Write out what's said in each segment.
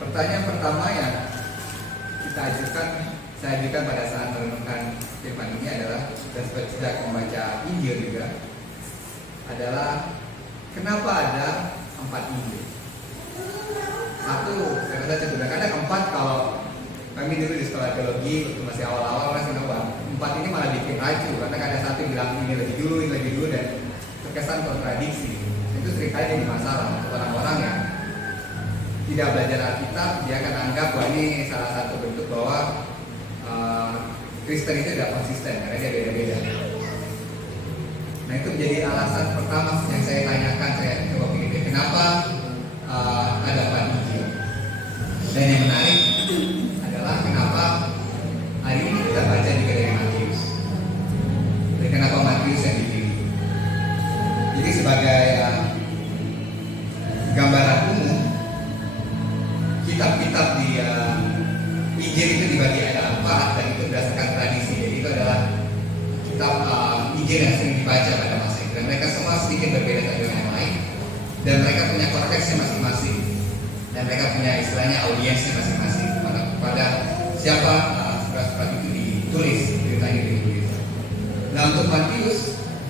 Pertanyaan pertama yang saya ajukan pada saat merenungkan firman ini adalah, dan sejak membaca Injil juga, adalah kenapa ada 4 Injil? Satu, saya rasa cukup. Ada 4 kalau kami dulu di sekolah teologi waktu masih awal-awal masih nyoba. 4 ini malah bikin racu karena ada satu bilang ini lebih dulu dan terkesan kontradiksi. Itu seringkali jadi masalah untuk orang-orang yang tidak belajar Alkitab. Dia akan anggap bahwa ini salah satu bentuk bahwa Kristen itu tidak konsisten karena dia beda-beda. Nah, itu menjadi alasan pertama yang saya tanyakan. Saya coba pikir kenapa ada 4 Injil. Dan yang menarik adalah kenapa hari ini kita baca juga dari Matius. Dan kenapa Matius yang dipilih. Jadi sebagai gambaran umum, kitab-kitab di Injil itu dibagi ada 4 dan itu berdasarkan tradisi. Jadi itu adalah kitab Injil yang sering dibaca pada masa itu. Dan mereka semua sedikit berbeda dari yang lain. Dan mereka punya konteksnya masing-masing. Dan mereka punya istilahnya audiensnya masing-masing. Pada siapa surat-surat itu ditulis, ceritanya ditulis. Nah, untuk Matius,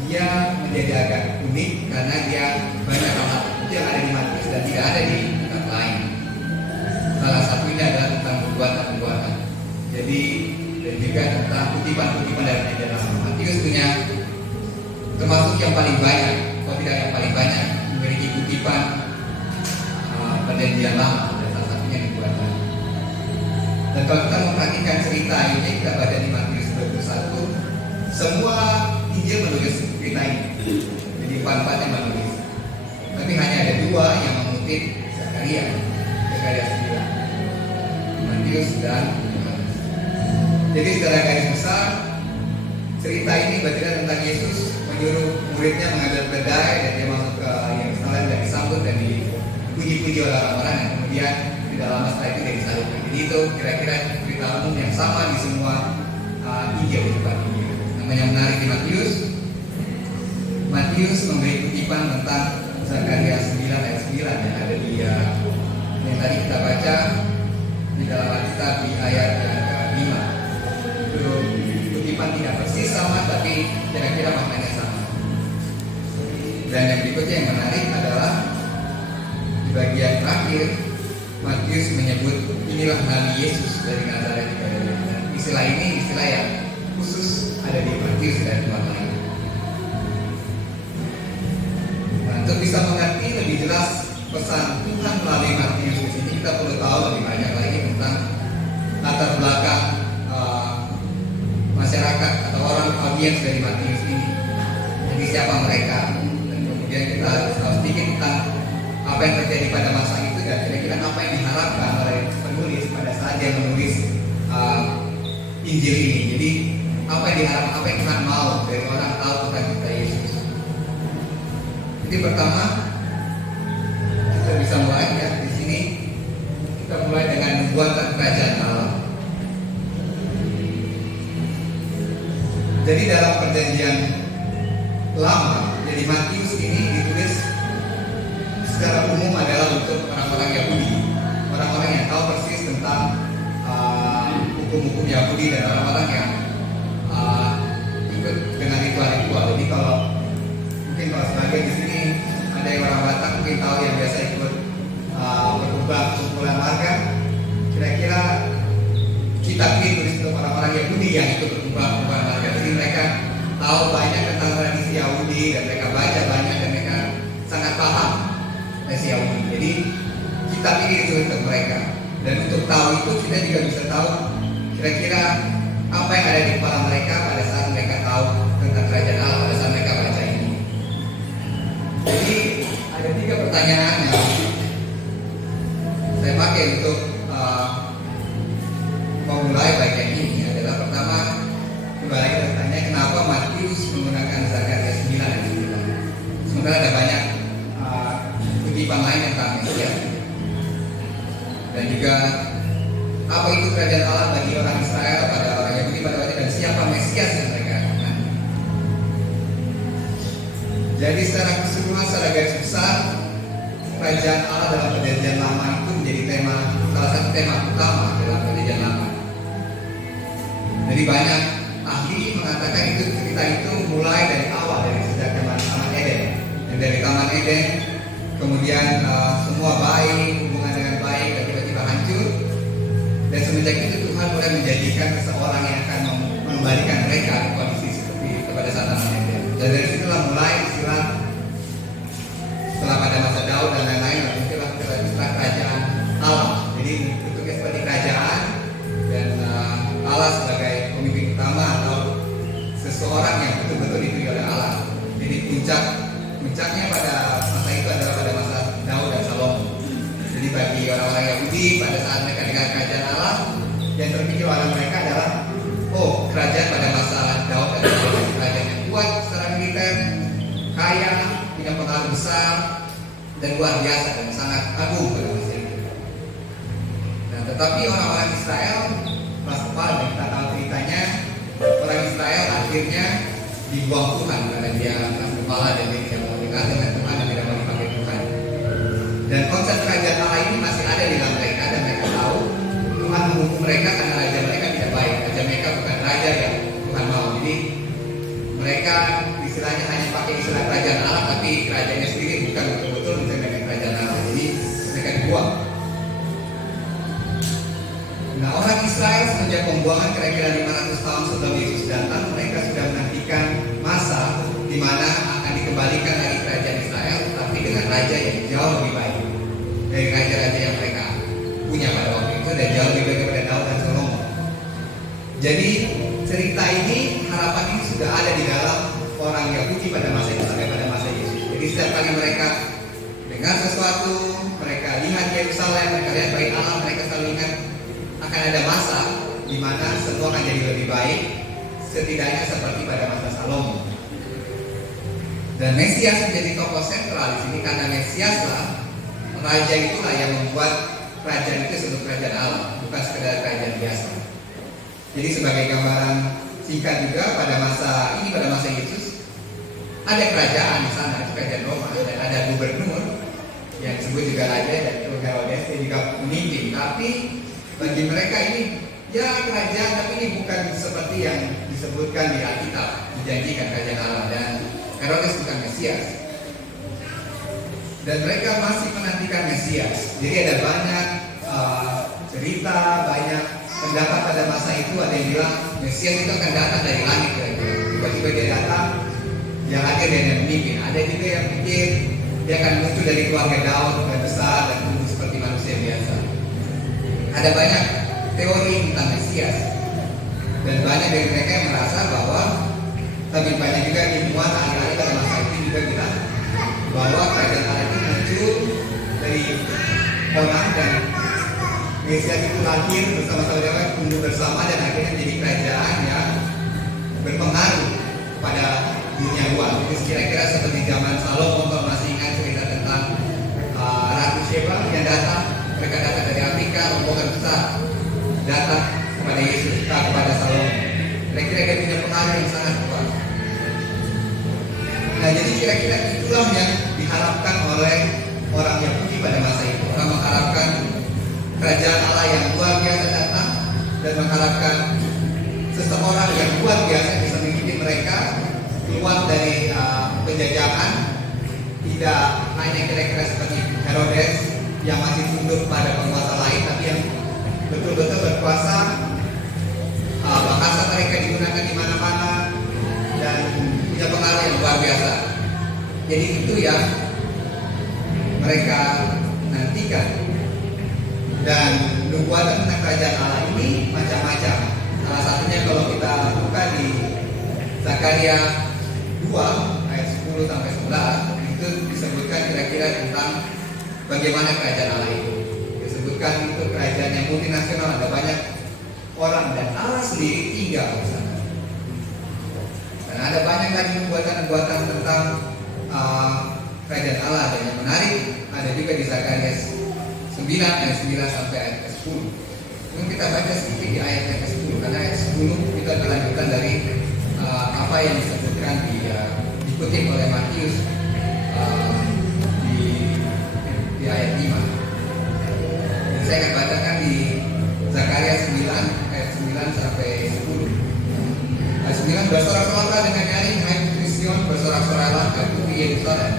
dia menjadi agak unik karena dia banyak hal itu yang ada di Matius dan tidak ada di kitab lain. Salah satunya adalah tentang perbuatan-perbuatan. Jadi dan juga tentang kutipan-kutipan dari Perjanjian Lama. Matius punya termasuk yang paling banyak, kalau tidak yang paling banyak, memiliki kutipan Perjanjian Lama dan salah satunya Perbuatan. Dan kalau kita memperhatikan cerita ini, kita baca di Matius 21, semua Injil menulis cerita ini. Jadi 4 yang menulis. Tapi hanya ada 2 yang mengutip Zakaria 9, Matius dan Yohanes. Jadi secara garis besar, cerita ini bercerita tentang Yesus menyuruh muridnya mengambil keledai dan dia masuk ke Yerusalem dan disambut dan dipuji-puji oleh orang-orang yang kemudian tidak lama setelah itu dia disalibkan. Jadi itu kira-kira cerita umum yang sama di semua Injil di depan ini. Yang menarik di Matius memberi kutipan tentang Zakaria 9 ayat 9 yang ada di yang tadi kita baca di dalam Alkitab di ayat yang ke-5. Itu kutipan tidak persis sama tapi kira-kira maknanya sama. Dan yang berikutnya yang menarik adalah di bagian terakhir Matius menyebut inilah Nabi Yesus dari Nazaret di Galilea. Istilah ini istilah yang khusus ada di Matius dan tempat lain. Nah, untuk bisa mengerti lebih jelas pesan Tuhan melalui Matius di sini, kita perlu tahu lebih banyak lagi tentang latar belakang masyarakat atau orang audiens dari Matius ini. Jadi siapa mereka? Dan kemudian kita harus tahu sedikit tentang apa yang terjadi pada masa itu dan kira-kira apa yang diharapkan oleh penulis pada saat dia menulis Injil ini. Jadi apa yang diharapkan, apa yang Tuhan mau dari orang tahu tentang kita Yesus. Jadi pertama kita bisa mulai ya di sini kita mulai dengan nubuatan kerajaan Allah. Jadi dalam Perjanjian Lama, jadi Matius ini ditulis secara umum adalah untuk orang-orang Yahudi, orang-orang yang tahu persis tentang hukum-hukum Yahudi dan orang-orang yang ikut dengan ritual-ritual. Jadi kalau mungkin kalau sebagian di sini ada yang orang Batak mungkin tahu yang biasa ikut berubah kumpulan warga, kira-kira kitab ini tulis untuk orang-orang Yahudi yang ikut berubah kumpulan warga. Jadi mereka tahu banyak tentang tradisi Yahudi dan mereka baca banyak dan mereka sangat paham tradisi Yahudi. Jadi kitab ini ditulis untuk mereka. Dan untuk tahu itu kita juga bisa tahu kira-kira apa yang ada di kepala mereka pada saat mereka tahu tentang kerajaan Allah, pada saat mereka baca ini. Jadi ada 3 pertanyaan yang saya pakai untuk memulai bagian ini. Adalah pertama, kembali kita tanya kenapa Matius menggunakan Zakaria 9 dan 9. Sementara ada banyak kutipan lain tentang Mesias. Dan juga apa itu kerajaan Allah bagi orang Israel pada orang Yahudi pada waktu itu dan siapa Mesias yang mereka akan. Jadi secara keseluruhan, secara garis besar, kerajaan Allah dalam Perjanjian Lama itu menjadi tema, salah tema utama dalam Perjanjian Lama. Jadi banyak ahli mengatakan itu cerita itu mulai dari awal, dari sejak Taman Eden. Dan dari Taman Eden kemudian semua baik, hubungan dengan baik, dan tiba-tiba hancur. Dan semenjak itu Tuhan mulai menjadikan seseorang yang akan mengembalikan mereka ke kondisi seperti itu pada saat Taman Eden. Dan dari situlah mulai istilah, setelah pada masa Daud dan lain-lain, istilah kerajaan Allah. Jadi bentuknya seperti kerajaan, dan Allah sebagai pemimpin utama atau seseorang yang betul-betul dipilih oleh Allah. Jadi puncaknya pada masa itu adalah pada masa Daud dan Salomo. Jadi bagi orang-orang Yahudi pada saat mereka dengar kerajaan Allah, yang terpikir oleh mereka adalah, oh, kerajaan pada masa Daud dan Salomo, kerajaan yang kuat secara militer, kaya, punya pengaruh besar, dan luar biasa dan sangat agung pada masa itu. Nah, tetapi orang-orang Israel, dan kita tahu ceritanya, orang Israel akhirnya dibuang Tuhan karena dia keras kepala dan dia tidak mau dekat dengan Tuhan dan tidak mau dipakai Tuhan. Dan konsep kerajaan Allah ini masih ada di dalam mereka, dan mereka tahu Tuhan menghukum mereka karena raja mereka tidak baik. Raja mereka bukan raja yang Tuhan mau. Jadi mereka istilahnya hanya pakai istilah kerajaan Allah, tapi kerajaannya sendiri bukan betul-betul menjalankan kerajaan Allah. Jadi mereka dibuang. Nah, orang Israel semenjak pembuangan kira-kira 500 tahun sebelum Yesus datang, mereka sudah menantikan masa di mana akan dikembalikan lagi kerajaan Israel, tapi dengan raja yang jauh lebih baik dari raja-raja yang mereka punya pada waktu itu, dan jauh lebih baik daripada Daud dan Salomo. Jadi cerita ini, harapan ini sudah ada di dalam orang Yahudi pada masa itu sampai pada masa Yesus. Jadi setiap kali mereka dengar sesuatu, mereka lihat Yerusalem, mereka lihat bait Allah, mereka selalu ingat akan ada masa di mana semua akan jadi lebih baik, setidaknya seperti pada masa Salomo. Dan Mesias menjadi tokoh sentral di sini karena Mesiaslah, raja itulah yang membuat kerajaan itu disebut kerajaan Allah, bukan sekedar kerajaan biasa. Jadi sebagai gambaran singkat juga, pada masa ini, pada masa Yesus, ada kerajaan di sana, itu kerajaan Roma, dan ada gubernur yang disebut juga raja, dan itu Herodes, dia juga memimpin. Tapi bagi mereka ini ya kerajaan, tapi ini bukan seperti yang disebutkan di Alkitab, dijanjikan kerajaan Allah, dan Herodes bukan Mesias. Dan mereka masih menantikan Mesias. Jadi ada banyak cerita, banyak pendapat pada masa itu. Ada yang bilang Mesias itu akan datang dari langit, tiba-tiba dia datang, yang hadir dan yang memimpin. Ada juga yang pikir dia akan muncul dari keluarga Daud, dan besar dan tumbuh seperti manusia biasa. Ada banyak teori tentang Mesias, dan banyak dari mereka yang merasa bahwa, tapi banyak juga ilmuwan ahli-ahli pada masa itu juga bilang bahwa kerajaan Allah itu muncul dari orang, dan Mesias itu lahir bersama-sama dengan tumbuh bersama, dan akhirnya menjadi kerajaan yang berpengaruh pada dunia luar. Jadi kira-kira seperti zaman Salomo, kalau masih ingat cerita tentang Ratu Sheba yang datang. Mereka datang dari Afrika, rombongan besar datang kepada Yesus, kepada Salomo. Kira-kira dia punya pengaruh yang sangat kuat. Nah, jadi kira-kira itulah yang diharapkan oleh orang Yahudi pada masa itu. Orang mengharapkan kerajaan Allah yang luar biasa datang, dan mengharapkan seseorang yang luar biasa bisa memimpin mereka keluar dari penjajahan. Tidak hanya kira-kira seperti Herodes yang masih tunduk pada penguasa lain, tapi yang betul-betul berkuasa. Bahasa mereka digunakan di mana-mana dan punya pengaruh yang luar biasa. Jadi itu yang mereka nantikan. Dan nubuatan tentang kerajaan Allah ini macam-macam. Salah satunya kalau kita buka di Zakaria 2 ayat 10 sampai 11, itu disebutkan kira-kira tentang bagaimana kerajaan Allah itu. Disebutkan itu kerajaan yang multinasional, ada banyak orang, dan Allah sendiri tinggal di sana. Dan ada banyak lagi nubuatan-nubuatan tentang kerajaan Allah. Dan yang menarik ada juga di Zakaria 9 ayat 9 sampai ayat 10. Mungkin kita baca sedikit di ayat 10, karena ayat 10 itu adalah lanjutan dari apa yang disebutkan dikutip oleh Matius di ayat 5. saya akan bacakan di Zakaria 9 ayat 9 sampai 10. Ayat 9, bersorak-soraklah dengan nyanyi, hai putri Sion, bersorak-soraklah hai putri Yerusalem.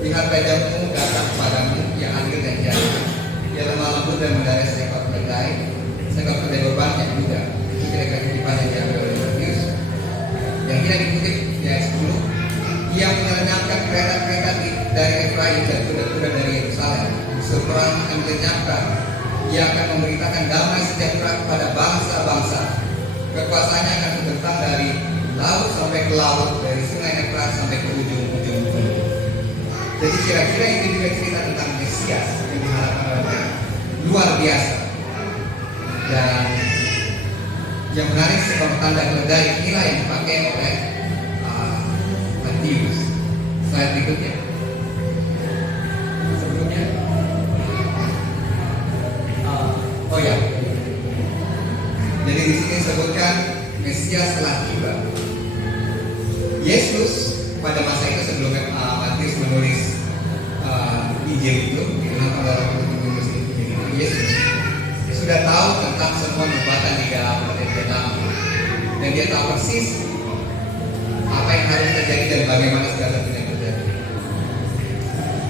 Lihat rajamu datang kepadamu yang adil dan jatuh. Dia lemah lembut dan mendarah seekor keledai beban yang muda. Itu kira-kira kutipan yang diambil oleh Matius. Yang kita dikutip di ayat 10, ia melenyapkan kereta-kereta dari Efraim dan kuda-kuda dari Yerusalem. Musuh perang akan dilenyapkan. Ia akan memberitakan damai sejahtera kepada bangsa-bangsa. Kekuasaannya akan terbentang dari laut sampai ke laut, dari sungai Efrat sampai ke ujung-ujung bumi. Jadi kira-kira itu juga cerita tentang Mesias yang diharapkan oleh mereka. Luar biasa. Dan yang menarik sebab tanda keledai inilah yang dipakai oleh Matius. Slide berikutnya. Sebelumnya, oh ya. Jadi di sini disebutkan Mesias telah tiba. Yesus pada masa itu sebelum Matius menulis Injil itu, Yesus sudah tahu tentang semua nubuatan di dalam Perjanjian Lama, dan dia tahu persis apa yang harus terjadi dan bagaimana segala sesuatunya terjadi.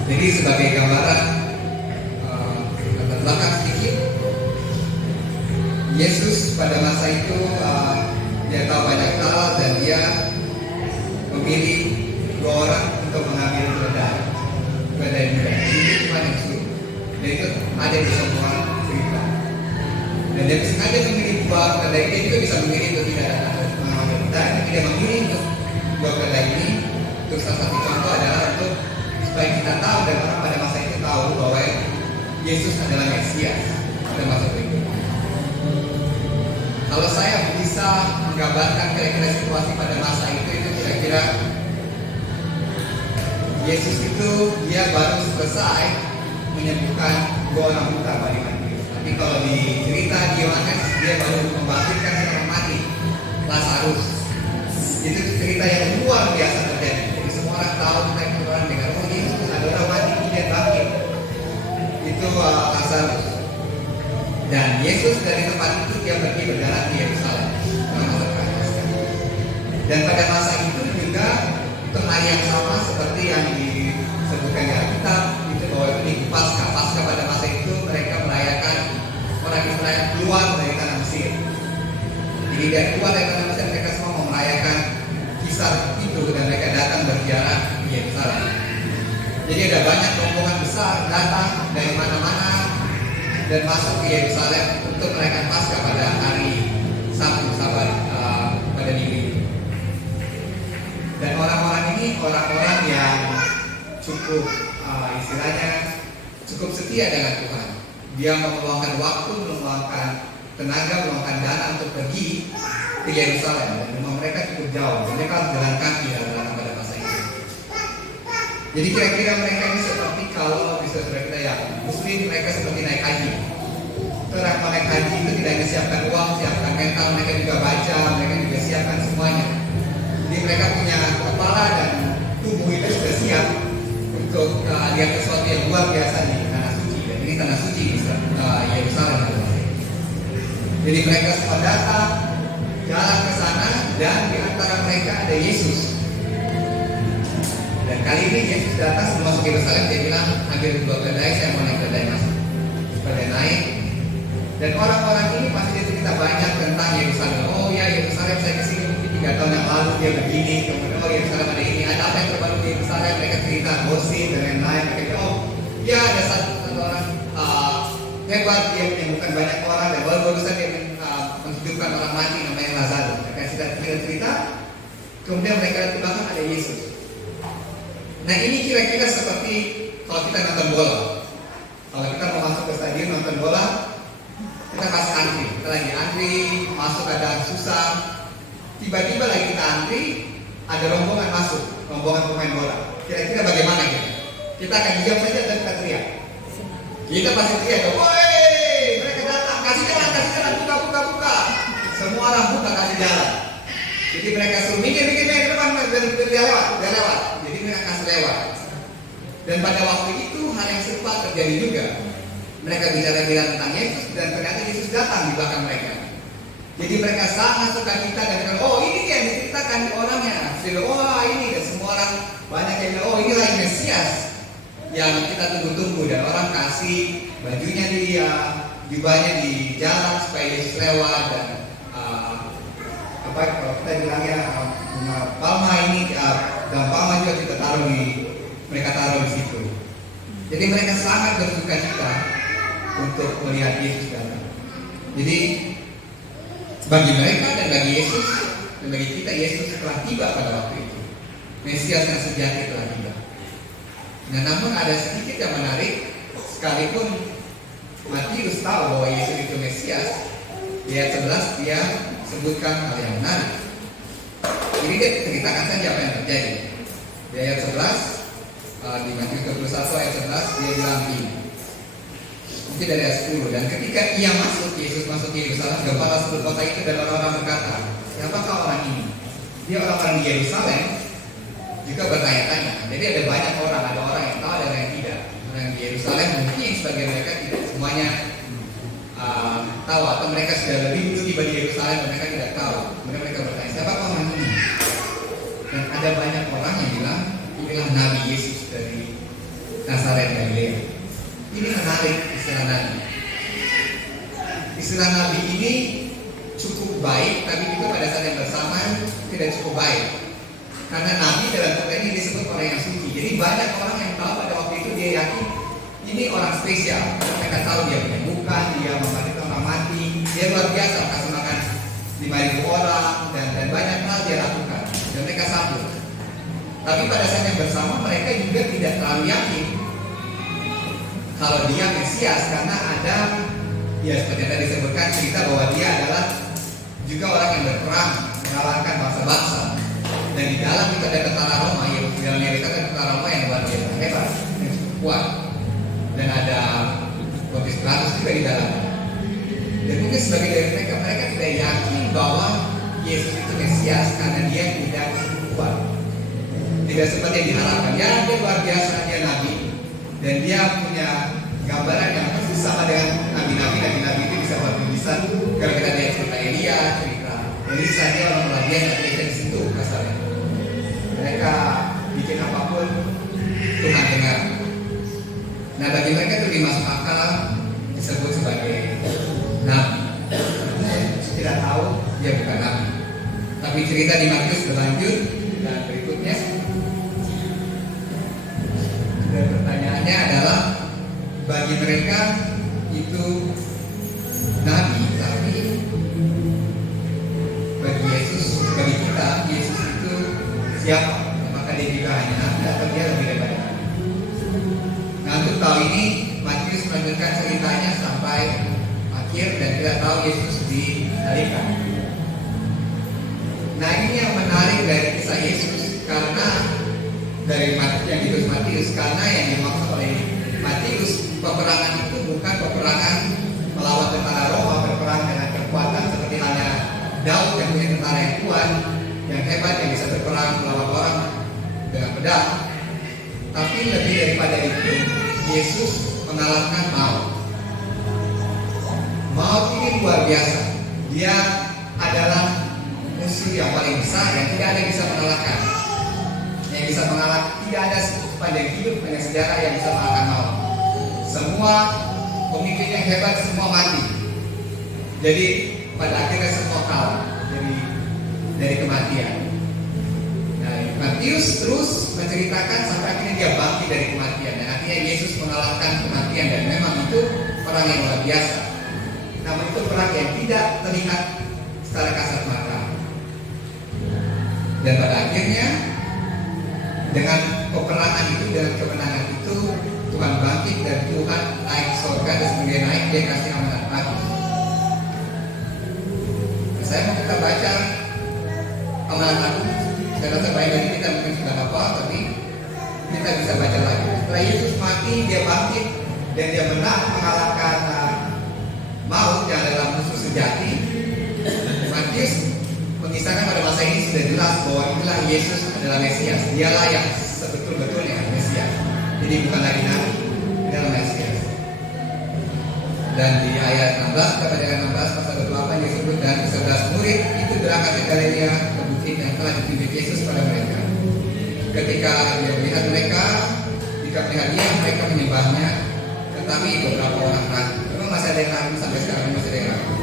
Jadi sebagai gambaran latar belakang sedikit, Yesus pada masa itu dia tahu banyak hal dan dia memilih 2 orang untuk mengambil keledai muda. Itu Tuhan yang suruh. Dan itu ada di semua cerita. Dan dia sengaja memilih 2 keledai. Dia juga bisa memilih untuk tidak mengambil keledai. Tapi dia memilih untuk 2 keledai ini. Untuk salah satu contoh adalah untuk supaya kita tahu dan orang pada masa itu tahu bahwa Yesus adalah Mesias pada masa berikutnya. Kalau saya bisa menggambarkan kira-kira situasi pada masa itu kira-kira Yesus itu dia baru selesai menyembuhkan 2 orang buta bagi Matius. Tapi kalau di cerita di Yohanes dia baru membangkitkan orang mati, Lazarus. Itu cerita yang luar biasa terjadi. Jadi semua orang tahu, mereka orang dengar, oh Yesus ada orang mati dia bangkit. Itu Lazarus. Dan Yesus dari tempat itu dia pergi berjalan di Yerusalem. Dan pada masa itu juga itu hari yang sama seperti yang disebutkan di Alkitab, itu bahwa itu di Paskah pada masa itu mereka merayakan orang Israel keluar dari tanah Mesir. Jadi dari keluar dari tanah Mesir mereka semua mau merayakan kisah itu dan mereka datang berziarah di Yerusalem. Jadi ada banyak rombongan besar datang dari mana-mana dan masuk ke Yerusalem untuk merayakan Paskah pada hari Sabtu Sabat pada minggu itu. Dan orang-orang ini orang-orang yang cukup istilahnya cukup setia dengan Tuhan. Dia meluangkan waktu, meluangkan tenaga, meluangkan dana untuk pergi ke Yerusalem. Dan rumah mereka cukup jauh. Dan mereka harus jalan kaki dalam pada masa itu. Jadi kira-kira mereka ini seperti kalau bisa kita ya Muslim, mereka seperti naik haji. Orang naik haji itu tidak hanya siapkan uang, siapkan mental, mereka juga baca, mereka juga siapkan semuanya. Jadi mereka punya kepala dan tubuh itu sudah siap untuk lihat sesuatu yang luar biasa di tanah suci. Dan ini tanah suci di Yerusalem. Jadi mereka semua datang, jalan ke sana, dan di antara mereka ada Yesus. Dan kali ini Yesus datang sebelum masuk Yerusalem, dia bilang, ambil 2 keledai, saya mau naik keledai masuk. Pada naik. Dan orang-orang ini pasti dia cerita banyak tentang Yerusalem. Oh ya, Yerusalem saya kesini mungkin 3 tahun yang lalu dia begini. Kemudian oh Yerusalem ada ini, ada apa yang terbaru di Yerusalem? Mereka cerita gosip dan lain-lain. Mereka bilang, oh ya ada satu orang hebat, dia menyembuhkan banyak orang dan baru-barusan dia menghidupkan orang mati namanya Lazarus. Mereka cerita. Kemudian mereka lihat ke belakang ada Yesus. Nah ini kira-kira seperti kalau kita nonton bola. Kalau kita mau masuk ke stadion nonton bola, kita pas antri, kita lagi antri, masuk ada susah. Tiba-tiba lagi kita antri, ada rombongan masuk, rombongan pemain bola. Kira-kira bagaimana kita? Kita akan diam saja dan kita teriak. Kita pasti teriak, woi, mereka datang, kasih jalan, buka. Semua orang buka kasih jalan. Jadi mereka suruh minggir ke depan, dia lewat. Jadi mereka kasih lewat. Dan pada waktu itu hal yang serupa terjadi juga. Mereka bicara tentang Yesus dan ternyata Yesus datang di belakang mereka. Jadi mereka sangat suka kita dan bilang, oh ini dia yang diceritakan orangnya. Jadi, wah ini, dan semua orang banyak yang bilang, oh inilah Mesias yang kita tunggu-tunggu. Dan orang kasih bajunya dia, jubahnya di jalan supaya Yesus lewat, dan kalau kita bilangnya palma ini, dan palma juga kita mereka taruh di situ. Jadi mereka sangat bersuka cita untuk melihat Yesus datang. Jadi bagi mereka dan bagi Yesus dan bagi kita, Yesus telah tiba pada waktu itu. Mesias yang sejati telah tiba. Nah, namun ada sedikit yang menarik, sekalipun Matius tahu bahwa Yesus itu Mesias, di ayat 11 dia sebutkan hal yang menarik. Jadi dia ceritakan saja apa yang terjadi. Di ayat 11 di Matius 21 ayat 11 dia bilang ini. Mungkin dari ayat 10. Dan ketika Yesus masuk ke Yerusalem, kepala 10 kota itu dan orang-orang berkata, siapakah orang ini? Dia orang-orang di Yerusalem juga bertanya-tanya. Jadi ada banyak orang, ada orang yang tahu, ada orang yang tidak. Orang yang di Yerusalem mungkin sebagian mereka tidak semuanya tahu, atau mereka sudah lebih dulu tiba di Yerusalem dan mereka tidak tahu. Kemudian mereka bertanya, siapakah orang ini? Dan ada banyak orang yang bilang, inilah Nabi Yesus dari Nazaret Galilea. Ini menarik istilah Nabi. Istilah Nabi ini cukup baik, tapi juga pada saat yang bersamaan tidak cukup baik. Karena Nabi dalam kota ini disebut orang yang suci. Jadi banyak orang yang tahu pada waktu itu dia yakin ini orang spesial. Mereka tahu dia menyembuhkan, dia membangkitkan orang mati, dia luar biasa, kasih makan 5.000 orang dan banyak hal dia lakukan. Dan mereka sambut. Tapi pada saat yang bersama mereka juga tidak terlalu yakin kalau dia Mesias, karena ada, ya seperti yang tadi disebutkan, cerita bahwa dia adalah juga orang yang berperang mengalahkan bangsa-bangsa. Dan di dalam itu ada tentara Roma, ya di dalam Yerusalem ada tentara Roma yang luar biasa hebat, yang cukup kuat. Dan ada Pontius Pilatus juga di dalam. Dan mungkin sebagai dari mereka tidak yakin bahwa Yesus itu Mesias karena dia tidak kuat. Tidak seperti yang diharapkan. Ya, dia luar biasa, dia Nabi. Dan dia punya gambaran yang persis sama dengan Nabi-Nabi. Nabi-Nabi itu bisa bermujizat. Kalau kita lihat cerita Elia, cerita Elisa, dia orang luar biasa. Dia di situ kasarnya. Mereka bikin apapun, Tuhan dengar. Nah, bagi mereka itu dimasuk akal disebut sebagai Nabi. Tidak tahu dia bukan Nabi. Tapi cerita di Matius berlanjut dan berikutnya. Dan pertanyaannya adalah, bagi mereka itu Nabi, tapi bagi Yesus, bagi kita, Yesus itu siapa? Apakah dia juga hanya Nabi atau dia lebih daripada Nabi? Nah, untuk tahun ini Matius melanjutkan ceritanya sampai akhir dan kita tahu Yesus disalibkan. Nah, ini yang menarik dari kisah Yesus, karena dari yang ditulis Matius, karena yang dimaksud oleh Matius, peperangan itu bukan peperangan melawan tentara Roma, berperang dengan kekuatan seperti hanya Daud yang punya tentara yang kuat, yang hebat, yang bisa berperang melawan orang dengan pedang. Tapi lebih daripada itu, Yesus mengalahkan maut. Maut ini luar biasa. Dia adalah musuh yang paling besar yang tidak ada yang bisa mengalahkan. Yang bisa mengalahkan, tidak ada sepanjang hidup dengan sejarah yang bisa mengalahkan maut. Semua pemimpin yang hebat semua mati. Jadi pada akhirnya semua kalah dari kematian. Nah, Matius terus menceritakan sampai akhirnya dia bangkit dari kematian. Dan akhirnya Yesus mengalahkan kematian, dan memang itu perang yang luar biasa. Namun itu perang yang tidak terlihat secara kasat mata. Dan pada akhirnya dengan peperangan itu, dengan kemenangan itu, Tuhan bangkit dan Tuhan naik ke surga, dan kemudian naik dia kasih amanat lagi. Nah, saya mau kita baca amanat agung. Saya rasa baik dari kita mungkin sudah hafal, tapi kita bisa baca lagi. Setelah Yesus mati, dia bangkit dan dia menang mengalahkan maut yang adalah musuh sejati. Matius mengisahkan pada masa ini sudah jelas bahwa inilah Yesus adalah Mesias. Dialah yang sebetul-betulnya Mesias. Jadi bukan lagi Nabi, adalah Mesias. 16 kepada 16 pasal 28 disebut, dan 11 murid itu berangkat ke Galilea, ke bukit yang telah ditunjuk Yesus pada mereka. Ketika dia melihat mereka, jika melihat dia, mereka menyembahnya, tetapi beberapa orang ragu. Memang masih ada yang ragu, sampai sekarang masih ada yang ragu.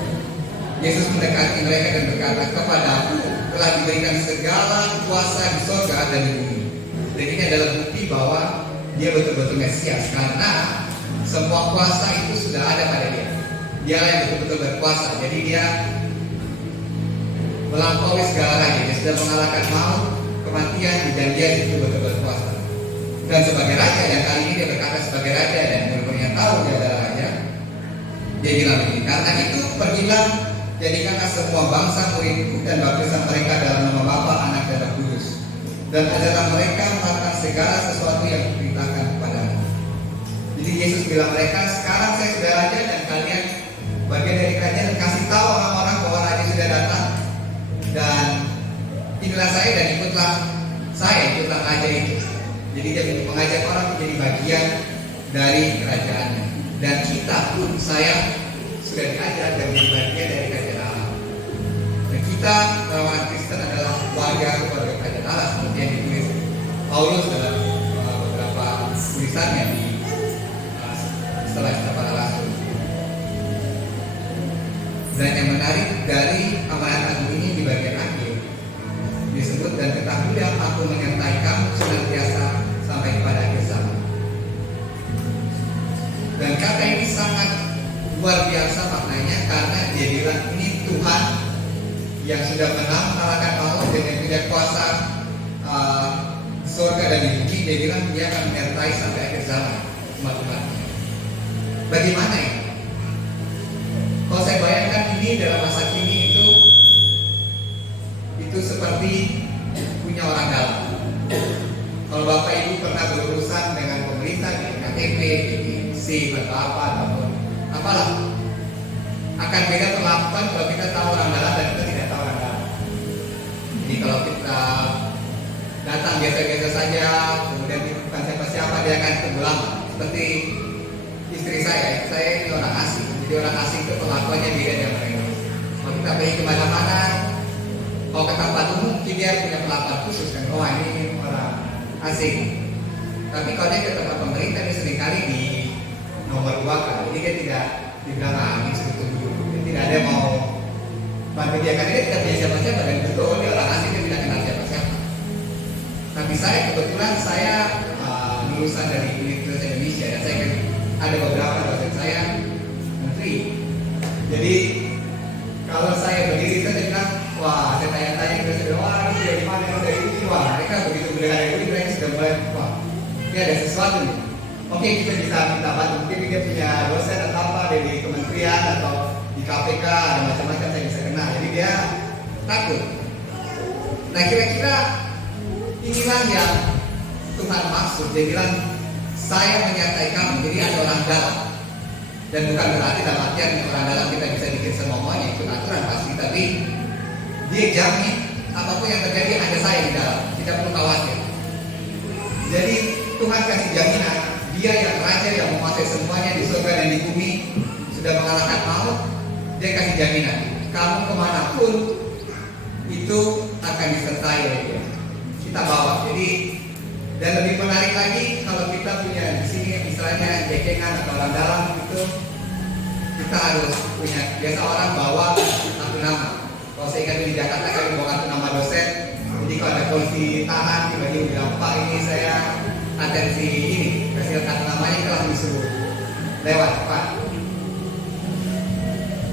Yesus mendekati mereka dan berkata, kepadaku telah diberikan segala kuasa di surga dan di bumi. Dan ini adalah bukti bahwa dia betul-betul Mesias, karena semua kuasa itu sudah ada pada dia. Dialah yang betul-betul berkuasa. Jadi dia melampaui segala raja. Dia sudah mengalahkan maut, kematian, dan dia itu betul berkuasa. Dan sebagai raja, dan kali ini dia berkata sebagai raja, dan murid-muridnya tahu dia adalah raja. Dia bilang begini, karena itu pergilah, jadikanlah semua bangsa muridku dan baptislah mereka dalam nama Bapa, Anak, dan Roh Kudus. Dan ajarlah mereka melakukan segala sesuatu yang diperintahkan kepadamu. Jadi Yesus bilang mereka, sekarang saya sudah raja dan kalian bagian dari kerajaan, dan kasih tahu orang-orang bahwa raja sudah datang. Dan inilah saya, dan ikutlah saya, ikutlah raja itu. Jadi dia mengajak orang menjadi bagian dari kerajaannya. Dan kita pun, saya sudah diajar dan menjadi bagian dari kerajaan Allah. Dan kita orang Kristen adalah warga keluarga kerajaan Allah, seperti yang ditulis Paulus dalam beberapa tulisannya di setelah kita para rasul. Dan yang menarik dari amanat agung ini di bagian akhir disebut, dan ketahuilah aku menyertai kamu senantiasa sampai kepada akhir zaman. Dan kata ini sangat luar biasa maknanya, karena dia bilang ini Tuhan yang sudah mengalahkan maut dan yang punya kuasa surga dan di bumi. Dia bilang dia akan menyertai sampai akhir zaman umat-umatnya. Bagaimana ini? Kalau saya bayangkan ini dalam masa kini itu seperti punya orang dalam. Kalau Bapak Ibu pernah berurusan dengan pemerintah di KTP, di SIM atau apa ataupun apalah, akan beda perlakuan kalau kita tahu orang dalam dan kita tidak tahu orang dalam. Jadi kalau kita datang biasa-biasa saja, kemudian bukan siapa-siapa, dia akan tunggu lama. Seperti istri saya ini orang asing. Jadi orang asing itu perlakuannya beda dengan orang Indonesia. Kalau kita pergi kemana-mana, kalau ke tempat umum, mungkin dia punya perlakuan khusus kan. Oh ini orang asing. Tapi kalau dia ke tempat pemerintah, dia seringkali di nomor 2 kan. Jadi dia tidak dibilang ini sebut dulu. Dia tidak ada yang mau bantu dia, karena dia tidak punya siapa-siapa, dan betul dia orang asing, dia tidak kenal siapa-siapa. Tapi saya kebetulan lulusan dari Universitas Indonesia, dan saya ada beberapa dosen saya menteri. Jadi kalau saya berdiri, saya bilang, wah, saya tanya-tanya ke saya, wah ini dari mana, dari ini, wah mereka begitu mendengar itu, mereka sudah mulai, wah ini ada sesuatu nih. Oke, kita bisa minta bantu, mungkin dia punya dosen atau apa dari kementerian atau di KPK, ada macam-macam saya bisa kenal. Jadi dia takut. Nah kira-kira inilah yang Tuhan maksud. Dia bilang, saya menyertai kamu. Jadi ada orang dalam. Dan bukan berarti dalam artian orang dalam kita bisa bikin semuanya ikut aturan pasti, tapi dia jamin apapun yang terjadi ada saya di dalam, tidak perlu khawatir. Jadi Tuhan kasih jaminan, dia yang raja yang menguasai semuanya di surga dan di bumi, sudah mengalahkan maut. Dia kasih jaminan, kamu kemanapun itu akan disertai oleh dia. Kita bawa. Jadi, dan lebih menarik lagi kalau kita punya di sini misalnya jekengan atau orang dalam itu, kita harus punya, biasa orang bawa kartu nama. Kalau saya ingat di Jakarta kami bawa kartu nama dosen. Jadi kalau ada polisi tahan, tiba-tiba bilang, Pak ini saya atensi ini, kasih kartu namanya, kita langsung disuruh lewat Pak.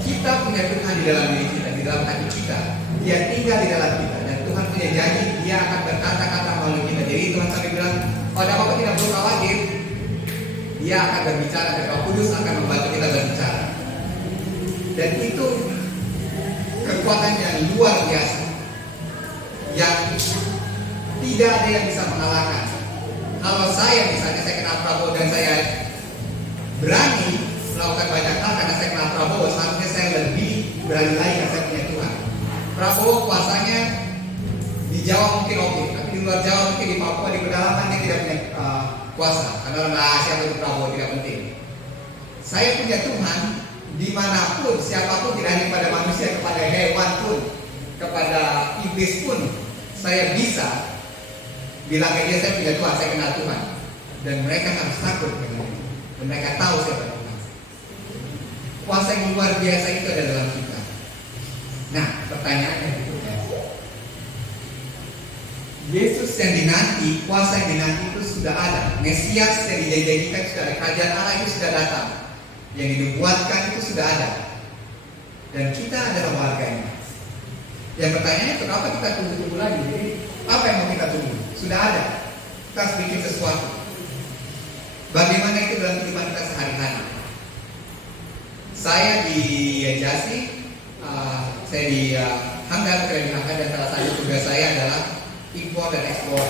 Kita punya Tuhan di dalam diri kita, di dalam hati kita. Dia tinggal di dalam kita, dan Tuhan punya janji dia akan berkata-kata melalui kita. Jadi Tuhan sampai bilang, kalau ada apa-apa tidak perlu khawatir, dia akan berbicara, dan Roh Kudus akan membantu kita berbicara. Dan itu kekuatan yang luar biasa, yang tidak ada yang bisa mengalahkan. Kalau saya misalnya saya kenal Prabowo dan saya berani melakukan banyak hal karena saya kenal Prabowo, seharusnya saya lebih berani lagi karena saya punya Tuhan. Prabowo kuasanya di Jawa mungkin oke, tapi di luar Jawa mungkin di Papua, di pedalaman dia tidak punya kuasa. Karena orang siapa itu Prabowo tidak penting. Saya punya Tuhan dimanapun, siapapun, tidak hanya kepada manusia, kepada hewan pun, kepada iblis pun, saya bisa bilang ke dia, saya punya Tuhan, saya kenal Tuhan. Dan mereka harus takut dengan itu. Dan mereka tahu siapa Tuhan. Kuasa yang luar biasa itu ada dalam kita. Nah, pertanyaannya berikutnya, Yesus yang dinanti, kuasa yang dinanti itu sudah ada. Mesias yang dijanjikan sudah ada. Kerajaan Allah itu sudah datang. Yang dibuatkan itu sudah ada. Dan kita adalah warganya. Yang pertanyaannya, kenapa kita tunggu-tunggu lagi? Jadi, apa yang mau kita tunggu? Sudah ada. Kita harus bikin sesuatu. Bagaimana itu dalam kehidupan kita sehari-hari? Saya di Jasi, saya di Hanggar, dan salah satu tugas saya adalah impor dan ekspor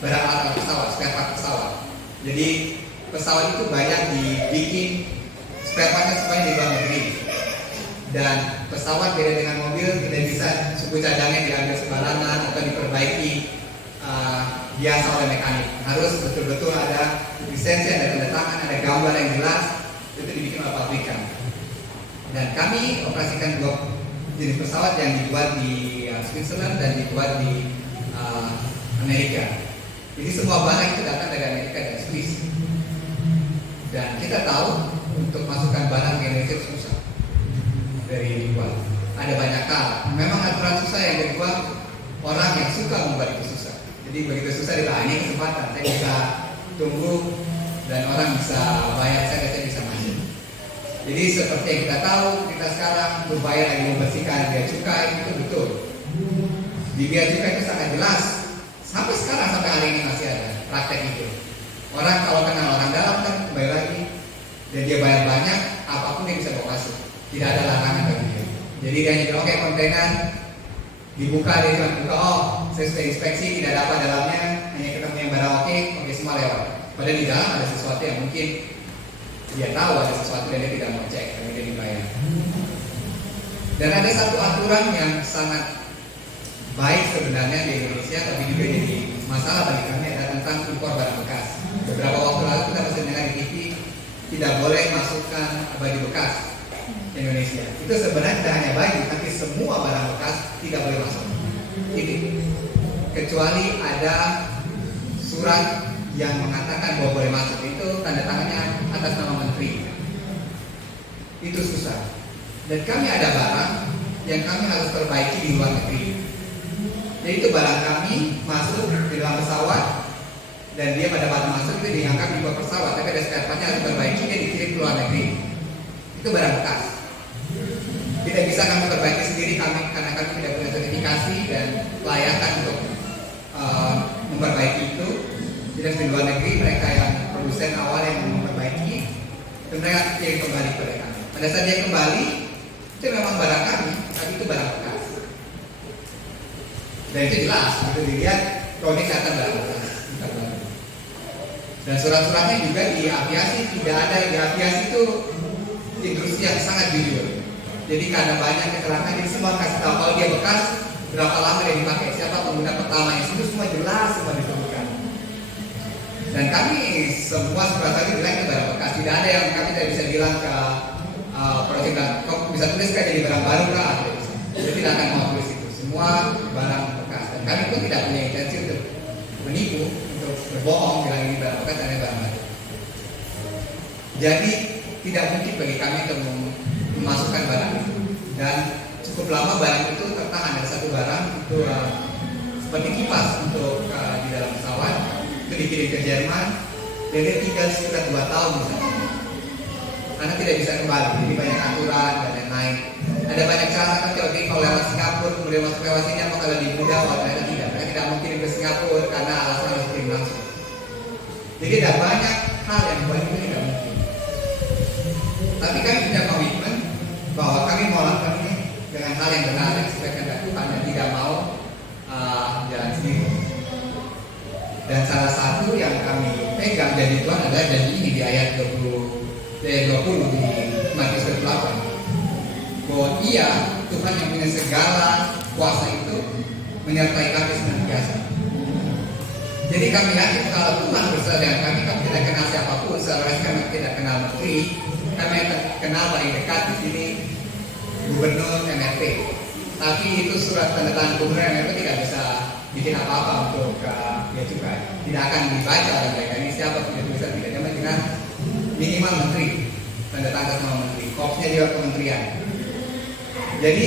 barang alat pesawat, spare part pesawat. Jadi pesawat itu banyak dibikin spare partnya semuanya di luar negeri. Dan pesawat beda dengan mobil, tidak bisa suku cadangnya diambil sembarangan atau diperbaiki biasa oleh mekanik. Harus betul-betul ada lisensi, ada tanda tangan, ada gambar yang jelas, itu dibikin oleh pabrikan. Dan kami operasikan 2 jenis pesawat yang dibuat di Switzerland dan dibuat di Amerika. Jadi semua barang itu datang dari Amerika dan Swiss. Dan kita tahu untuk masukkan barang ke Indonesia susah dari luar. Ada banyak hal. Memang aturan susah yang kedua, orang yang suka membuat itu susah. Jadi begitu susah ini kesempatan. Saya bisa tunggu dan orang bisa bayar saya bisa masuk. Jadi seperti yang kita tahu, kita sekarang berbayar lagi membersihkan biaya cukai, itu betul. Di biaya cukai itu sangat jelas. Sampai sekarang, sampai hari ini masih ada praktek itu. Orang kalau kenal orang dalam kan bayar lagi, dan dia bayar banyak, apapun dia bisa bawa masuk. Tidak ada larangan bagi dia. Jadi dia hanya bilang, oke, kontainer dibuka, dia cuma buka, oh saya sudah inspeksi, tidak ada apa dalamnya, hanya ketemu yang barang oke, semua lewat. Padahal di dalam ada sesuatu yang mungkin dia tahu ada sesuatu dan dia tidak mau cek, tapi dia dibayar. Dan ada satu aturan yang sangat baik sebenarnya di Indonesia, tapi juga jadi masalah bagi kami, adalah tentang impor barang bekas. Beberapa waktu lalu kita bisa dengar di TV, tidak boleh masukkan baju bekas ke Indonesia. Itu sebenarnya tidak hanya baju, tapi semua barang bekas tidak boleh masuk. Ini kecuali ada surat yang mengatakan bahwa boleh masuk, itu tanda tangannya atas nama menteri. Itu susah. Dan kami ada barang yang kami harus perbaiki di luar negeri. Jadi itu barang kami masuk di dalam pesawat dan dia pada waktu masuk itu diangkat di bawah pesawat, tapi ada spare partnya harus diperbaiki, dia dikirim ke luar negeri. Itu barang bekas. Tidak bisa kami perbaiki sendiri karena kami tidak punya sertifikasi dan layakan untuk memperbaiki itu. Jadi di luar negeri mereka yang produsen awal yang memperbaiki, dan mereka kirim kembali kepada kami. Pada saat dia kembali, itu memang barang kami, tapi itu barang bekas. Dan itu jelas, itu dilihat kalau ini kelihatan barang bekas. Dan surat-suratnya juga di aviasi tidak ada. Di aviasi itu industri yang sangat jujur. Jadi karena banyak kecelakaan, jadi semua kasih tahu kalau dia bekas berapa lama dia dipakai, siapa pengguna pertamanya, itu semua jelas, semua disebutkan. Dan kami semua surat-surat itu bilang itu barang bekas. Tidak ada yang kami tidak bisa bilang ke proyek, kok bisa tulis kayak jadi barang baru kah? Jadi tidak akan mau tulis itu. Semua barang bekas. Dan kami pun tidak punya intensi untuk menipu, untuk berbohong bilang ini barang bekas dan ini barang baru. Jadi tidak mungkin bagi kami untuk memasukkan barang itu. Dan cukup lama barang itu tertahan. Ada satu barang itu seperti kipas untuk di dalam pesawat, itu dikirim ke Jerman, dan dia tinggal sekitar 2 tahun misalnya. Karena tidak bisa kembali, jadi banyak aturan dan lain-lain. Ada banyak cara kan kalau lewat Singapura, kemudian masuk lewat sini, apa kalau di mudah, kalau ternyata tidak. Mereka tidak mau kirim ke Singapura karena alasan harus kirim langsung. Jadi ada banyak hal yang buat itu tidak mungkin. Tapi kami punya komitmen bahwa kami mau lakukan ini dengan hal yang benar yang sesuai kehendak Tuhan dan tidak mau jalan sendiri. Dan salah satu yang kami pegang janji Tuhan adalah janji ini di ayat 20 di Matius 28, bahwa Ia Tuhan yang punya segala kuasa itu menyertai kami senantiasa. Jadi kami yakin kalau Tuhan bersama dengan kami tidak kenal siapapun, seharusnya kami tidak kenal menteri, kami kenal paling dekat di sini Gubernur MRT. Tapi itu surat tanda tangan Gubernur MRT tidak bisa bikin apa-apa untuk Bea Cukai. Tidak akan dibaca oleh mereka. Ini siapa punya tulisan tidak ada dengan minimal menteri, tanda tangan sama menteri, kopnya juga kementerian. Jadi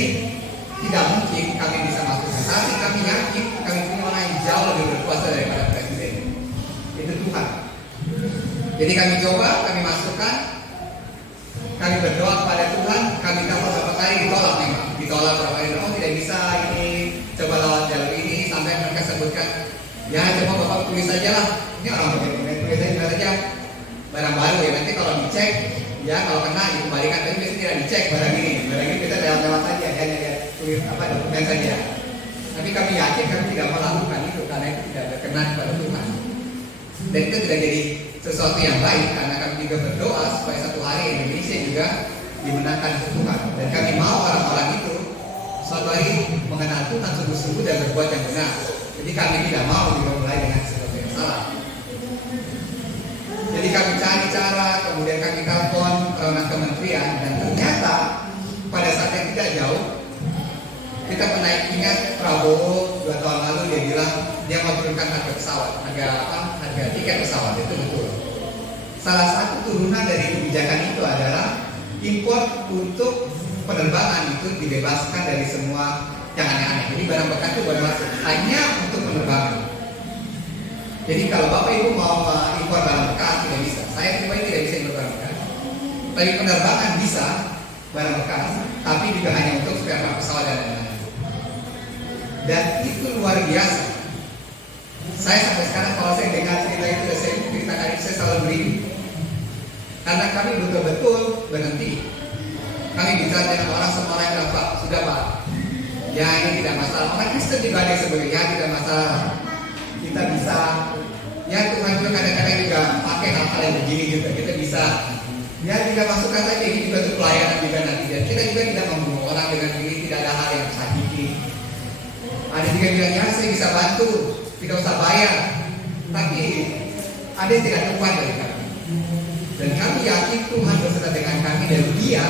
tidak mungkin kami bisa masuk. Tapi kami yakin kami punya orang yang jauh lebih berkuasa daripada presiden. Itu Tuhan. Jadi kami coba, kami masukkan, kami berdoa kepada Tuhan, kami dapat beberapa kali ditolak memang, ditolak berapa kali, oh tidak bisa ini, coba lewat jalur ini, sampai mereka sebutkan, ya coba bapak tulis saja lah, ini orang berbeda, tulis saja barang baru ya, nanti kalau dicek, ya kalau kena dikembalikan, tapi biasanya tidak dicek barang ini kita lewat saja, hanya tulis apa dokumen saja. Tapi kami yakin kami tidak melakukan itu karena itu tidak berkenan kepada Tuhan. Dan itu tidak jadi sesuatu yang baik karena kami juga berdoa supaya suatu hari Indonesia juga dimenangkan oleh Tuhan. Dan kami mau orang-orang itu suatu hari mengenal Tuhan sungguh-sungguh dan berbuat yang benar. Jadi kami tidak mau juga mulai dengan sesuatu yang salah. Jadi kami cari cara, kemudian kami telepon orang kementerian dan ternyata pada saat yang tidak jauh kita pernah ingat Prabowo 2 tahun lalu dia bilang dia mau turunkan harga pesawat, harga tiket pesawat, itu betul. Salah satu turunan dari kebijakan itu adalah impor untuk penerbangan itu dibebaskan dari semua yang aneh-aneh. Jadi barang bekas itu boleh masuk hanya untuk penerbangan. Jadi kalau Bapak Ibu mau impor barang bekas tidak bisa. Saya pribadi tidak bisa impor barang bekas. Tapi penerbangan bisa barang bekas, tapi juga hanya untuk spare part pesawat dan lain-lain. Dan itu luar biasa. Saya sampai sekarang kalau saya dengar cerita itu, saya ceritakan itu saya selalu merinding. Karena kami betul-betul berhenti. Kami bicara dengan orang semua yang bilang, Pak, sudah Pak. Ya ini tidak masalah. Orang Kristen juga ada sebenarnya ya, tidak masalah. Kita bisa, ya Tuhan juga kadang-kadang juga pakai hal-hal yang begini juga. Kita bisa, ya tidak masukkan saja ini juga untuk pelayanan juga nanti. Dan kita juga tidak membunuh orang dengan diri, tidak ada hal yang sakiti. Ada juga bilang, ya saya bisa bantu, tidak usah bayar. Tapi ada yang tidak tepat dari kami. Dan kami yakin Tuhan beserta dengan kami dan Dia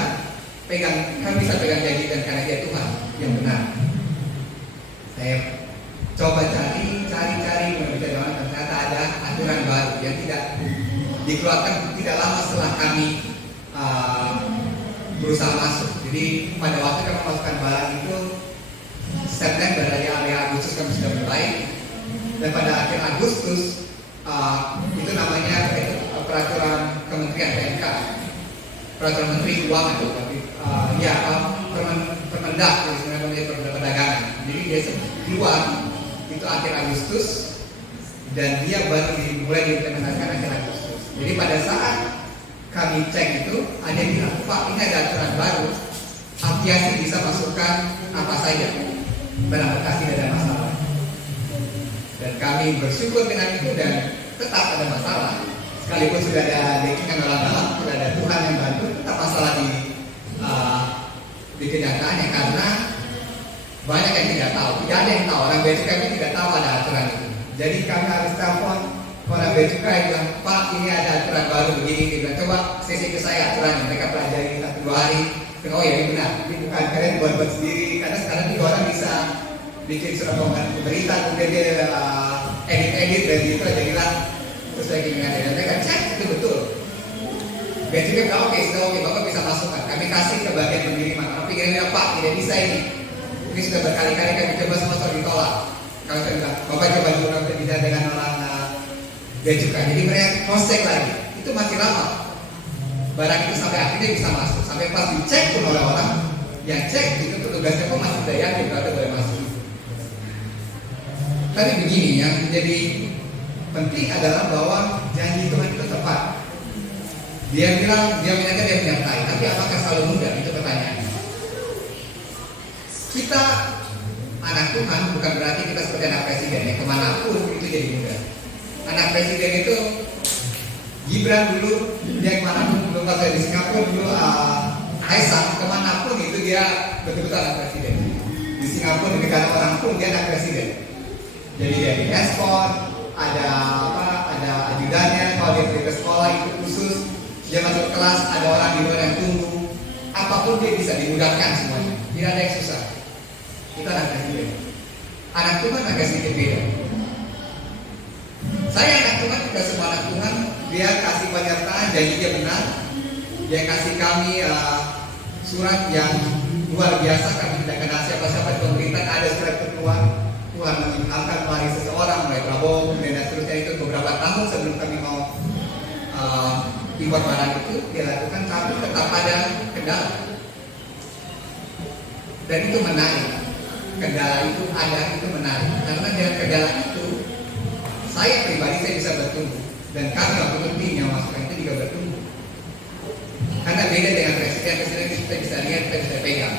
kami bisa pegang janji dan karena Dia Tuhan yang benar. Saya coba cari berbicara dengan ternyata ada aturan baru yang tidak dikeluarkan tidak lama setelah kami berusaha masuk. Jadi pada waktu kami masukkan barang itu September dari area Agustus kami sudah mulai, dan pada akhir Agustus itu namanya peraturan Kementerian PMK, peraturan Menteri Keuangan Permendak, namanya perdagangan. Jadi dia keluar itu akhir Agustus dan dia baru dimulai diimplementasikan akhir Agustus. Jadi pada saat kami cek itu ada yang bilang, Pak ini ada aturan baru, aviasi bisa masukkan apa saja, barang bekas tidak ada masalah. Dan kami bersyukur dengan itu dan tetap ada masalah. Sekalipun sudah ada backingan orang dalam, sudah ada Tuhan yang bantu, tetap masalah di kenyataannya karena banyak yang tidak tahu. Tidak ada yang tahu, orang bea cukai tidak tahu ada aturan itu. Jadi kami harus telepon orang bea cukai bilang, Pak ini ada aturan baru begini. Dia bilang, coba sesi ke saya aturannya. Mereka pelajari 1-2 hari. Oh ya ini benar, ini bukan kalian buat sendiri. Karena sekarang juga orang bisa bikin surat berita, kemudian dia edit dan gitu jadilah terus lagi dengan dan mereka cek itu betul. Bea cukai bilang oke, Bapak bisa masukkan. Kami kasih ke bagian pengiriman. Tapi kira-kira Pak tidak bisa ini. Ini sudah berkali-kali kami coba semua ditolak. Kalau saya bilang, Bapak coba dulu berbicara dengan orang bea cukai. Jadi mereka cross-check lagi. Itu masih lama. Barang itu sampai akhirnya bisa masuk. Sampai pas dicek pun oleh orang yang cek itu petugasnya pun masih tidak yakin kalau boleh masuk. Tapi begini yang menjadi penting adalah bahwa janji Tuhan itu tepat. Dia bilang dia menyertai, tapi apakah selalu mudah? Itu pertanyaannya. Kita anak Tuhan bukan berarti kita seperti anak presiden yang kemanapun itu jadi mudah. Anak presiden itu Gibran dulu dia kemanapun, dulu pas saya di Singapura dulu Kaisang kemanapun itu dia betul-betul anak presiden. Di Singapura di negara orang pun dia anak presiden. Jadi dia di ekspor, ada ajudannya, kalau dia pergi ke sekolah itu khusus Dia masuk kelas, ada orang di luar yang tunggu. Apapun dia bisa dimudahkan semuanya. Tidak ada yang susah. Itu anak presiden. Anak Tuhan agak sedikit beda. Saya anak Tuhan, kita semua anak Tuhan. Dia kasih penyertaan, janji dia benar. Dia kasih kami surat yang luar biasa. Kami tidak kenal siapa-siapa di pemerintahan. Ada surat keluar. Tuhan mengizinkan melalui seseorang, mulai Prabowo, dan seterusnya. Itu beberapa tahun sebelum kami mau impor barang itu dia lakukan, tapi tetap ada kendala. Dan itu menarik. Kendala itu ada, itu menarik. Karena dengan kendala itu, saya pribadi saya bisa bertumbuh. Dan kami waktu tim yang masukkan itu juga bertumbuh. Karena beda dengan presiden kita bisa lihat, kita bisa pegang.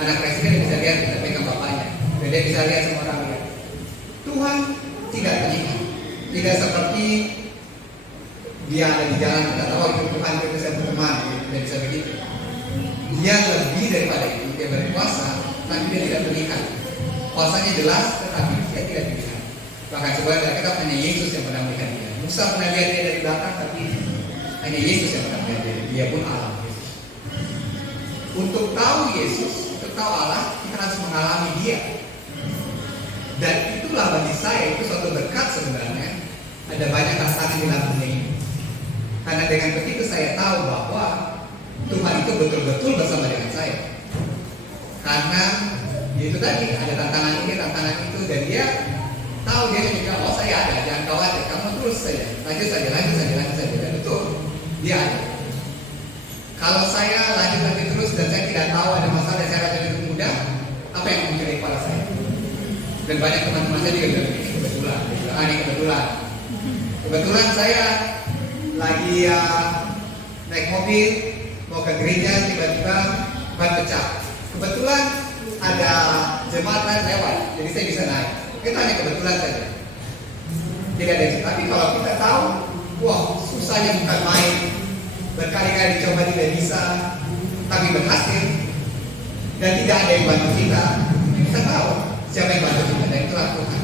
Anak presiden bisa lihat, kita pegang bapaknya. Dan dia bisa lihat semua orang lihat. Tuhan tidak terlihat. Tidak seperti dia ada di jalan, kita tahu itu Tuhan, kita bisa berteman, tidak bisa begitu. Dia lebih daripada itu, dia berkuasa, tapi dia tidak terlihat. Kuasanya jelas, tetapi dia tidak terlihat. Bahkan sebenarnya kita hanya Yesus yang pernah melihat dia. Musa pernah lihat dia dari belakang, tapi hanya Yesus yang pernah melihat dia. Dia pun Allah. Untuk tahu Yesus, untuk tahu Allah, kita harus mengalami dia. Dan itulah bagi saya itu suatu berkat sebenarnya. Ada banyak tantangan di dalam dunia ini. Karena dengan begitu saya tahu bahwa Tuhan itu betul-betul bersama dengan saya. Karena itu tadi ada tantangan ini, tantangan itu, dan dia tahu, dia juga, oh saya ada, jangan khawatir, kamu terus saja, lanjut saja. Dan betul, dia ada. Kalau saya lanjut terus dan saya tidak tahu ada masalah dan saya rasa itu mudah, apa yang muncul di kepala saya? Dan banyak teman-teman saya juga bilang ini kebetulan saya lagi naik mobil mau ke gereja, tiba-tiba ban pecah. Kebetulan ada jembatan lewat, jadi saya bisa naik. Itu hanya kebetulan saja. Tidak ada. Tapi kalau kita tahu, wah susahnya bukan main, berkali-kali coba tidak bisa, tapi berhasil, dan tidak ada yang bantu kita tahu siapa yang bantu kita, dan itulah Tuhan.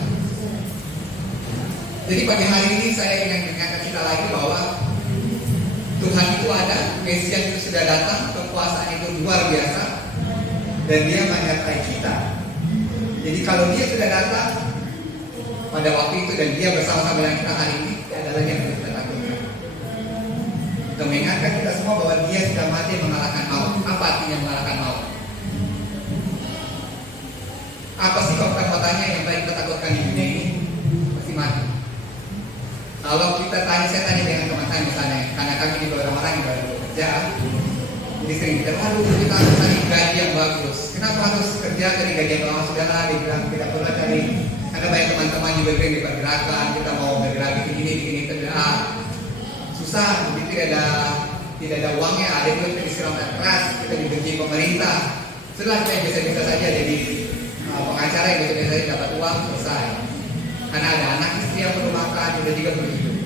Jadi pagi hari ini saya ingin mengingatkan kita lagi bahwa Tuhan itu ada, Mesias itu sudah datang, kekuasaan itu luar biasa, dan dia menyertai kita. Jadi kalau dia sudah datang pada waktu itu dan dia bersama-sama dengan kita hari ini, tidak ada lagi yang harus kita takutkan. Untuk mengingatkan kita semua bahwa dia sudah mati mengalahkan maut. Apa artinya mengalahkan maut? Apa sih kalau kita tanya yang paling kita takutkan di dunia ini? Pasti mati. Kalau kita tanya, saya tanya dengan teman-teman misalnya, karena kami ini orang-orang yang baru bekerja, jadi sering kita, aduh kita harus cari gaji yang bagus. Kenapa harus kerja dari gaji yang bagus? Sudahlah, dibilang tidak perlu cari. Karena banyak teman-teman juga yang dipergerakan, kita mau bergerak begini, tidak susah, begitu tidak ada uangnya, ada juga kita disiram keras, kita dibenci pemerintah. Setelah kita bisa saja jadi pengacara yang bisa saja dapat uang, selesai. Karena ada anak istri yang perlu makan, juga perlu hidup.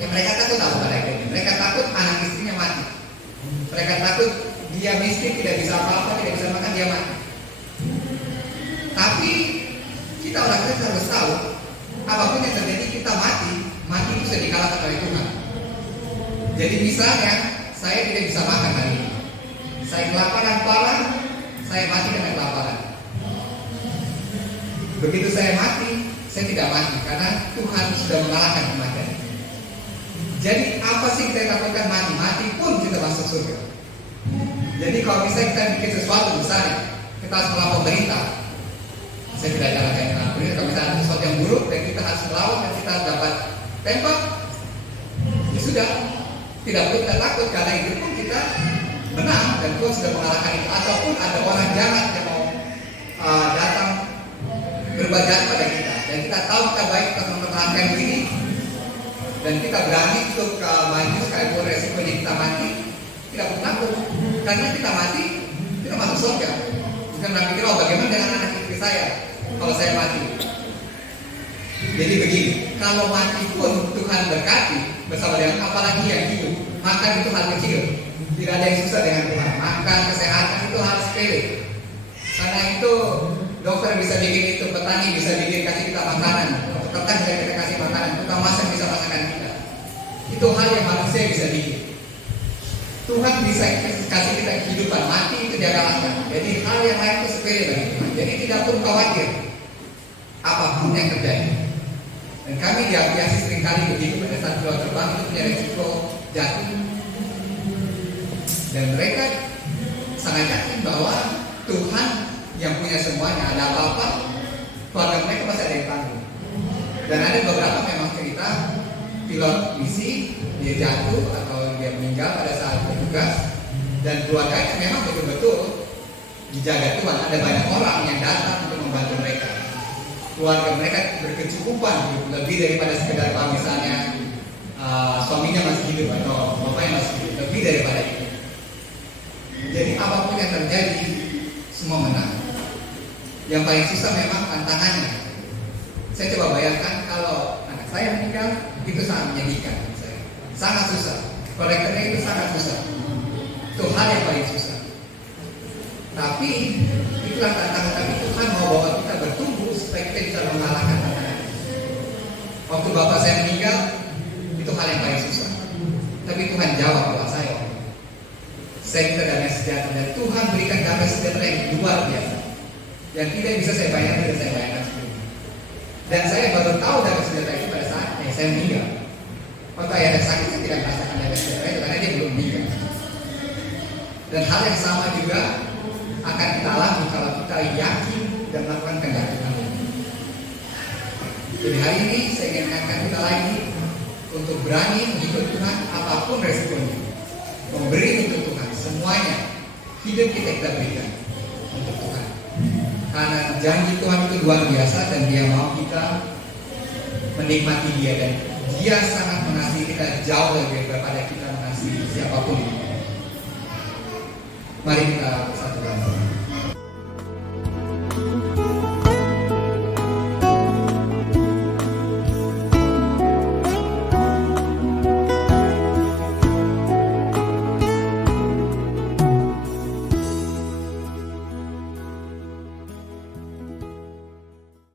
Ya, mereka takut apa pada akhirnya? Mereka takut anak istrinya mati. Mereka takut dia miskin, tidak bisa apa-apa, tidak bisa makan, dia mati. Tapi kita orang Kristen harus tahu, apapun yang terjadi kita mati itu sudah dikalahkan oleh Tuhan. Jadi misalnya saya tidak bisa makan hari ini, saya kelaparan parah, saya mati dengan kelaparan. Begitu saya mati, saya tidak mati karena Tuhan sudah mengalahkan kematian. Jadi apa sih kita takutkan mati? Mati pun kita masuk surga. Jadi kalau misalnya kita bikin sesuatu misalnya, kita harus melawan pemerintah. Saya tidak jalankan dengan pemerintah. Kalau misalnya ada sesuatu yang buruk dan kita harus melawan dan kita dapat tembak, ya sudah, tidak perlu kita takut karena itu pun kita menang dan Tuhan sudah mengalahkan itu. Ataupun ada orang jahat yang mau datang berbuat jahat pada kita dan kita tahu kita baik, kita mempertahankan diri dan kita berani untuk maju sekalipun resikonya kita mati, tidak perlu takut karena kita mati kita masuk surga. Jangan pikir bagaimana dengan anak istri saya kalau saya mati. Jadi begini, kalau mati pun Tuhan berkati bersama dengan apalagi yang hidup, makan itu hal kecil, tidak ada yang susah dengan Tuhan. Makan, kesehatan itu hal sepele. Karena itu dokter bisa bikin itu, petani bisa bikin kasih kita makanan, peternak bisa kita kasih makanan, tukang masak bisa masakan kita. Itu hal yang manusia bisa bikin. Tuhan bisa kasih kita kehidupan, mati itu dia kalahkan. Jadi hal yang lain itu sepele bagi Tuhan. Jadi tidak perlu khawatir apapun yang terjadi. Dan kami di aviasi seringkali begitu, pada saat keluar terbang itu punya resiko jatuh. Dan mereka sangat yakin bahwa Tuhan yang punya semuanya. Ada apa-apa, keluarga mereka pasti ada yang tanggung. Dan ada beberapa memang cerita pilot misi dia jatuh atau dia meninggal pada saat bertugas, dan keluarganya memang betul-betul dijaga Tuhan. Ada banyak orang yang datang untuk membantu mereka. Keluarga mereka berkecukupan lebih daripada sekedar kalau misalnya suaminya masih hidup atau bapaknya masih hidup, lebih daripada itu. Jadi apapun yang terjadi semua menang. Yang paling susah memang tantangannya. Saya coba bayangkan kalau anak saya meninggal, itu sangat menyedihkan. Sangat susah. Korektornya itu sangat susah. Itu hal yang paling susah. Tapi itulah tantangan. Tapi Tuhan mau bawa kita bertumbuh supaya kita bisa mengalahkan tantangan. Waktu bapak saya meninggal, itu hal yang paling susah. Tapi Tuhan jawab doa saya. Saya minta damai sejahtera, dan Tuhan berikan damai sejahtera yang luar biasa, yang tidak bisa saya bayangkan dan saya bayangkan sebelumnya. Dan saya baru tahu damai sejahtera itu pada saat saya meninggal. Waktu ayah saya sakit, saya tidak merasakan damai sejahtera itu karena dia belum meninggal. Dan hal yang sama juga akan kita alami kalau kita yakin dan melakukan kehendak Tuhan. Jadi hari ini saya ingin mengangkat kita lagi untuk berani mengikut Tuhan apapun resikonya, memberi untuk Tuhan semuanya. Hidup kita berikan untuk Tuhan, karena janji Tuhan itu luar biasa dan Dia mau kita menikmati Dia, dan Dia sangat mengasihi kita jauh lebih daripada kita mengasihi siapapun. Mari kita bersatu.